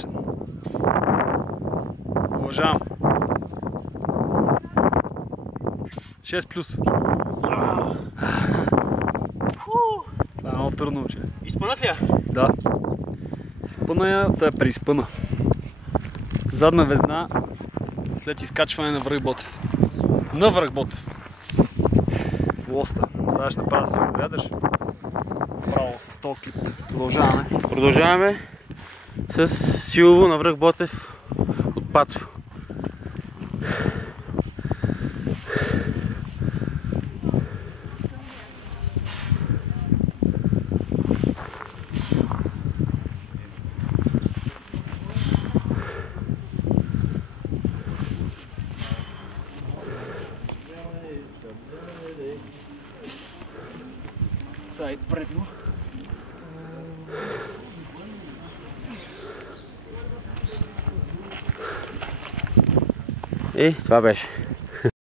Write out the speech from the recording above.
страшен. Уважавам. 6+. Това е много трудно, че. Изпънах ли я? Да. Изпъна я, тя преизпъна. Задна везна след изкачване на връх Ботев. На връх Ботев. Лоста. Сега ще направя да се огледаш. Право с този клип. Продължаваме. Продължаваме с силово на връх Ботев от Пацо. Сега и предно. И това беше.